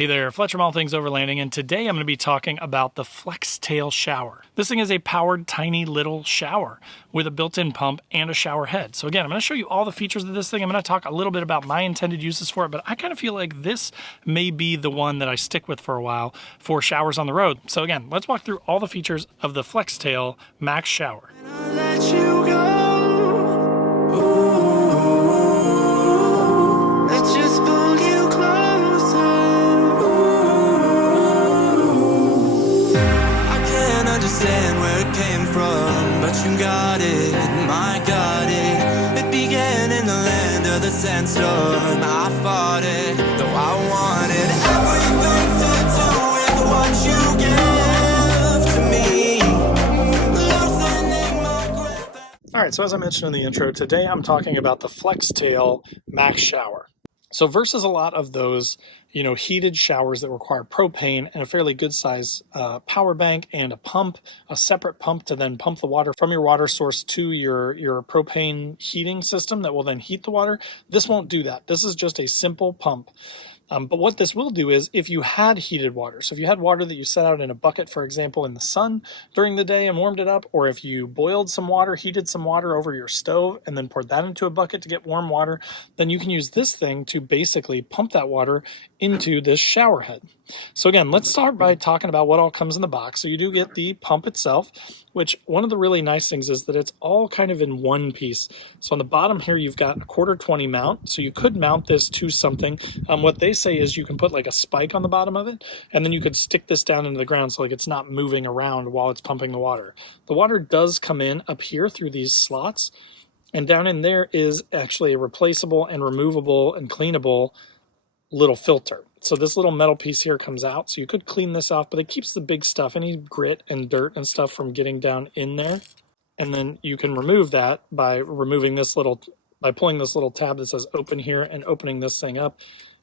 Hey there, Fletcher from All Things Overlanding, and today I'm going to be talking about the Flextail shower. This thing is a powered tiny little shower with a built-in pump and a shower head. So again, I'm going to show you all the features of this thing. I'm going to talk a little bit about my intended uses for it, but I kind of feel like this may be the one that I stick with for a while for showers on the road. So again, let's walk through all the features of the Flextail Max Shower. Where it came from, but you got it, my got it. It began in the land of the sandstorm. I fought it, though I wanted everything to do with what you give to me. All right, so as I mentioned in the intro, today I'm talking about the Flextail Max Shower. So versus a lot of those, heated showers that require propane and a fairly good size power bank and a pump, a separate pump to then pump the water from your water source to your propane heating system that will then heat the water. This won't do that. This is just a simple pump. But what this will do is if you had heated water, so if you had water that you set out in a bucket, for example, in the sun during the day and warmed it up, or if you boiled some water, heated some water over your stove and then poured that into a bucket to get warm water, then you can use this thing to basically pump that water into this shower head. So again, let's start by talking about what all comes in the box. So you do get the pump itself, which one of the really nice things is that it's all kind of in one piece. So on the bottom here, you've got a 1/4-20 mount. So you could mount this to something. What they say is you can put like a spike on the bottom of it, and then you could stick this down into the ground so like it's not moving around while it's pumping the water. The water does come in up here through these slots, and down in there is actually a replaceable and removable and cleanable little filter. So this little metal piece here comes out, so you could clean this off, but it keeps the big stuff, any grit and dirt and stuff, from getting down in there. And then you can remove that by pulling this little tab that says open here and opening this thing up.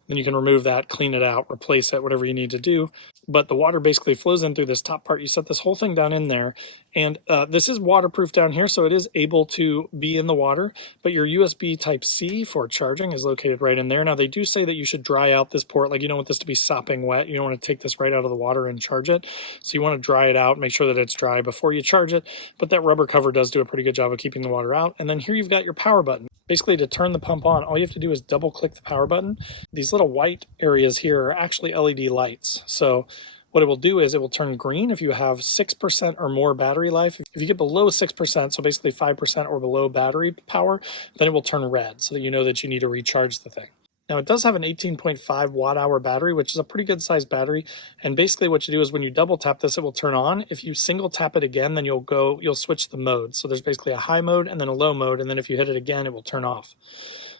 Then you can remove that, clean it out, replace it, whatever you need to do. But the water basically flows in through this top part. You set this whole thing down in there. And this is waterproof down here, so it is able to be in the water. But your USB Type-C for charging is located right in there. Now, they do say that you should dry out this port. Like, you don't want this to be sopping wet. You don't want to take this right out of the water and charge it. So you want to dry it out, make sure that it's dry before you charge it. But that rubber cover does do a pretty good job of keeping the water out. And then here you've got your power button. Basically, to turn the pump on, all you have to do is double-click the power button. These little white areas here are actually LED lights. So what it will do is it will turn green if you have 6% or more battery life. If you get below 6%, so basically 5% or below battery power, then it will turn red so that you know that you need to recharge the thing. Now, it does have an 18.5 watt-hour battery, which is a pretty good-sized battery. And basically what you do is when you double-tap this, it will turn on. If you single-tap it again, then you'll switch the mode. So there's basically a high mode and then a low mode, and then if you hit it again, it will turn off.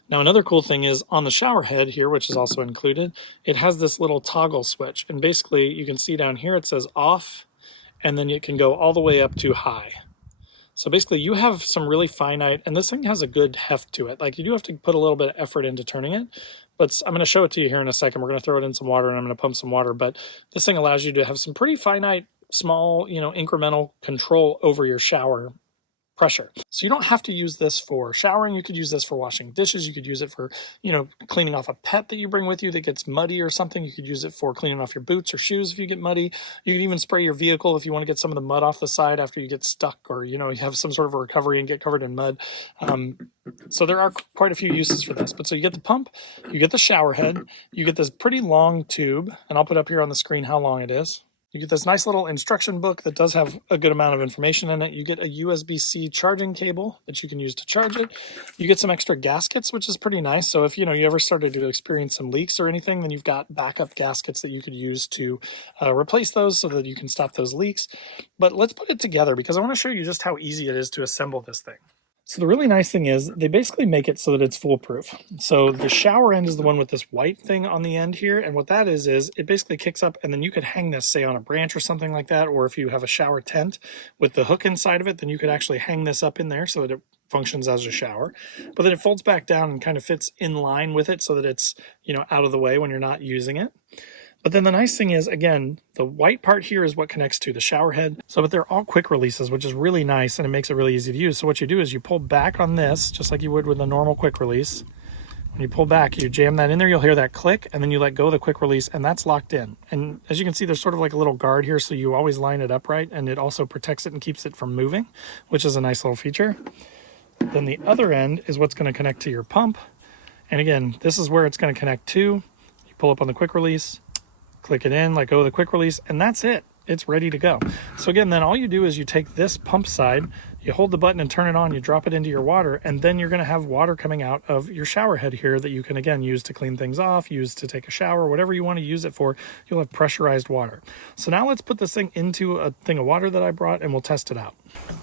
Now, another cool thing is on the shower head here, which is also included, it has this little toggle switch. And basically, you can see down here, it says off, and then it can go all the way up to high. So basically, you have some really finite, and this thing has a good heft to it. Like, you do have to put a little bit of effort into turning it, but I'm going to show it to you here in a second. We're going to throw it in some water, and I'm going to pump some water, but this thing allows you to have some pretty finite, small, incremental control over your shower pressure. So you don't have to use this for showering. You could use this for washing dishes. You could use it for, cleaning off a pet that you bring with you that gets muddy or something. You could use it for cleaning off your boots or shoes if you get muddy. You can even spray your vehicle if you want to get some of the mud off the side after you get stuck or, you have some sort of a recovery and get covered in mud. So there are quite a few uses for this. But so you get the pump, you get the shower head, you get this pretty long tube, and I'll put up here on the screen how long it is. You get this nice little instruction book that does have a good amount of information in it. You get a USB-C charging cable that you can use to charge it. You get some extra gaskets, which is pretty nice. So if you ever started to experience some leaks or anything, then you've got backup gaskets that you could use to replace those so that you can stop those leaks. But let's put it together because I want to show you just how easy it is to assemble this thing. So the really nice thing is they basically make it so that it's foolproof. So the shower end is the one with this white thing on the end here. And what that is it basically kicks up and then you could hang this, say, on a branch or something like that. Or if you have a shower tent with the hook inside of it, then you could actually hang this up in there so that it functions as a shower. But then it folds back down and kind of fits in line with it so that it's, out of the way when you're not using it. But then the nice thing is, again, the white part here is what connects to the shower head. So, but they're all quick releases, which is really nice, and it makes it really easy to use. So what you do is you pull back on this, just like you would with a normal quick release. When you pull back, you jam that in there, you'll hear that click, and then you let go of the quick release, and that's locked in. And as you can see, there's sort of like a little guard here, so you always line it up right, and it also protects it and keeps it from moving, which is a nice little feature. Then the other end is what's going to connect to your pump. And again, this is where it's going to connect to. You pull up on the quick release, click it in, let go of the quick release, and that's it. It's ready to go. So again, then all you do is you take this pump side, you hold the button and turn it on, you drop it into your water, and then you're going to have water coming out of your shower head here that you can again use to clean things off, use to take a shower, whatever you want to use it for. You'll have pressurized water. So now let's put this thing into a thing of water that I brought and we'll test it out.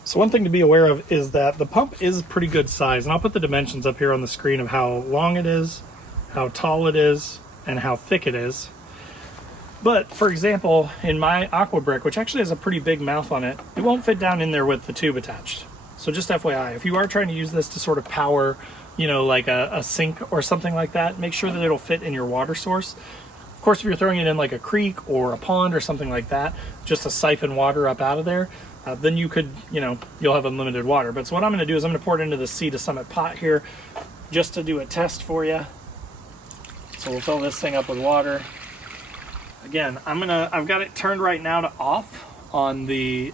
So one thing to be aware of is that the pump is pretty good size, and I'll put the dimensions up here on the screen of how long it is, how tall it is, and how thick it is. But for example, in my aqua brick, which actually has a pretty big mouth on it, it won't fit down in there with the tube attached. So just FYI, if you are trying to use this to sort of power, you know, like a sink or something like that, make sure that it'll fit in your water source. Of course, if you're throwing it in like a creek or a pond or something like that, just to siphon water up out of there, then you could, you know, you'll have unlimited water. But so what I'm going to do is I'm going to pour it into the Sea to Summit pot here just to do a test for you. So we'll fill this thing up with water. Again, I've got it turned right now to off on the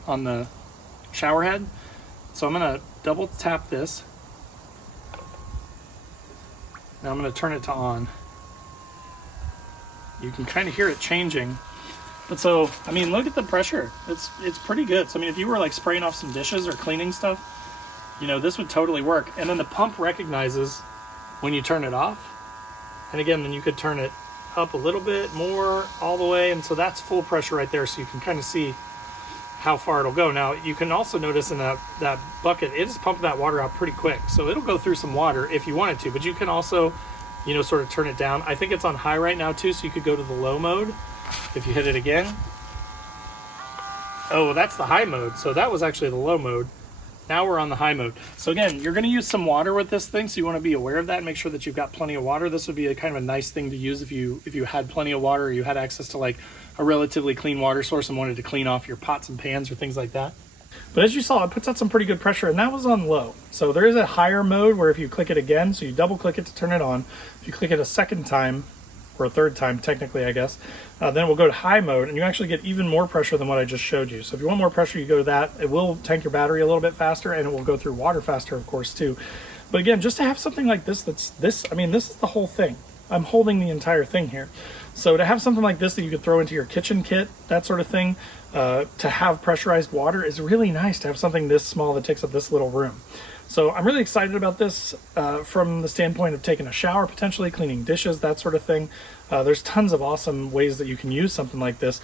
shower head. So I'm gonna double tap this. Now I'm gonna turn it to on. You can kind of hear it changing. But so, I mean, look at the pressure. It's pretty good. So I mean, if you were like spraying off some dishes or cleaning stuff, you know, this would totally work. And then the pump recognizes when you turn it off. And again, then you could turn it up a little bit more all the way, and so that's full pressure right there, so you can kind of see how far it'll go. Now you can also notice in that bucket, it is pumping that water out pretty quick, so it'll go through some water if you wanted to, but you can also, you know, sort of turn it down. I think it's on high right now too, so you could go to the low mode if you hit it again. Oh, that's the high mode, so that was actually the low mode. Now we're on the high mode. So again, you're going to use some water with this thing, so you want to be aware of that and make sure that you've got plenty of water. This would be a kind of a nice thing to use if you had plenty of water, or you had access to like a relatively clean water source and wanted to clean off your pots and pans or things like that. But as you saw, it puts out some pretty good pressure, and that was on low. So there is a higher mode where if you click it again, so you double click it to turn it on, if you click it a second time, or a third time technically, I guess, then it will go to high mode, and you actually get even more pressure than what I just showed you. So if you want more pressure, you go to that. It will tank your battery a little bit faster, and it will go through water faster, of course, too. But again, just to have something like this, I mean, this is the whole thing. I'm holding the entire thing here. So to have something like this that you could throw into your kitchen kit, that sort of thing, to have pressurized water is really nice to have something this small that takes up this little room. So I'm really excited about this from the standpoint of taking a shower, potentially cleaning dishes, that sort of thing. There's tons of awesome ways that you can use something like this,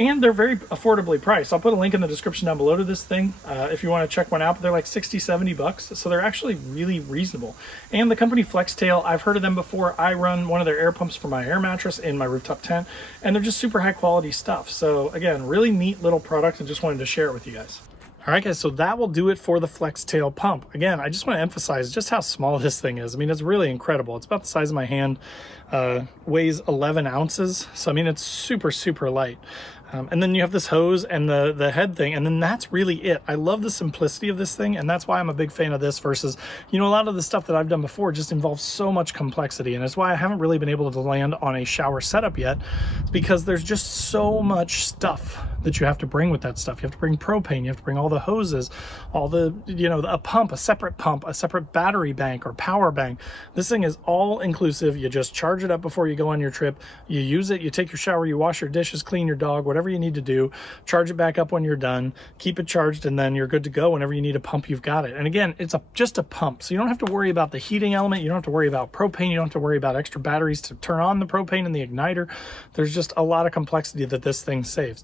and they're very affordably priced. I'll put a link in the description down below to this thing if you want to check one out, but they're like 60, 70 bucks. So they're actually really reasonable. And the company Flextail, I've heard of them before. I run one of their air pumps for my air mattress in my rooftop tent, and they're just super high quality stuff. So again, really neat little product, and just wanted to share it with you guys. All right, guys, so that will do it for the Flextail pump. Again, I just want to emphasize just how small this thing is. I mean, it's really incredible. It's about the size of my hand, weighs 11 ounces. So, I mean, it's super, super light. And then you have this hose and the head thing, and then that's really it. I love the simplicity of this thing, and that's why I'm a big fan of this versus, you know, a lot of the stuff that I've done before just involves so much complexity, and that's why I haven't really been able to land on a shower setup yet, because there's just so much stuff that you have to bring with that stuff. You have to bring propane, you have to bring all the hoses, all the, you know, a pump, a separate battery bank or power bank. This thing is all inclusive. You just charge it up before you go on your trip, you use it, you take your shower, you wash your dishes, clean your dog, whatever you need to do, charge it back up when you're done, keep it charged, and then you're good to go. Whenever you need a pump, you've got it. And again, it's just a pump, so you don't have to worry about the heating element, you don't have to worry about propane, you don't have to worry about extra batteries to turn on the propane and the igniter. There's just a lot of complexity that this thing saves.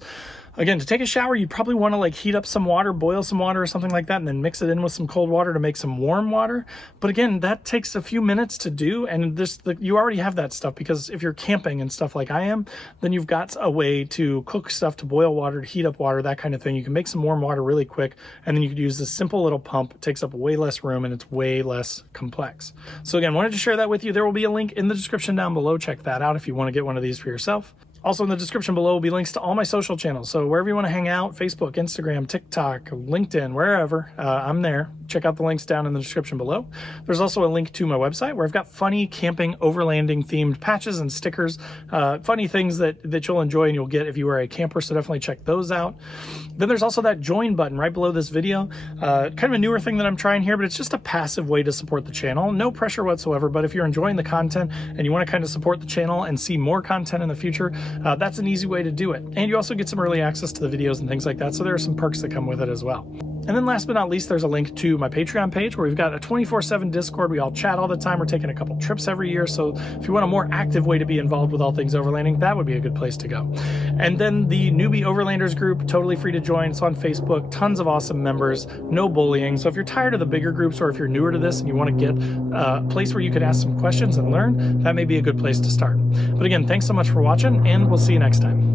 Again, to take a shower, you probably want to like heat up some water, boil some water or something like that, and then mix it in with some cold water to make some warm water. But again, that takes a few minutes to do, and you already have that stuff, because if you're camping and stuff like I am, then you've got a way to cook stuff, to boil water, to heat up water, that kind of thing. You can make some warm water really quick, and then you could use this simple little pump. It takes up way less room, and it's way less complex. So again, wanted to share that with you. There will be a link in the description down below. Check that out if you want to get one of these for yourself. Also in the description below will be links to all my social channels. So wherever you want to hang out, Facebook, Instagram, TikTok, LinkedIn, wherever, I'm there. Check out the links down in the description below. There's also a link to my website where I've got funny camping, overlanding themed patches and stickers, funny things that you'll enjoy and you'll get if you are a camper. So definitely check those out. Then there's also that join button right below this video. Kind of a newer thing that I'm trying here, but it's just a passive way to support the channel. No pressure whatsoever, but if you're enjoying the content and you want to kind of support the channel and see more content in the future, that's an easy way to do it. And you also get some early access to the videos and things like that, so there are some perks that come with it as well. And then last but not least, there's a link to my Patreon page where we've got a 24/7 Discord. We all chat all the time. We're taking a couple trips every year. So if you want a more active way to be involved with all things overlanding, that would be a good place to go. And then the Newbie Overlanders group, totally free to join. It's on Facebook, tons of awesome members, no bullying. So if you're tired of the bigger groups or if you're newer to this and you want to get a place where you could ask some questions and learn, that may be a good place to start. But again, thanks so much for watching and we'll see you next time.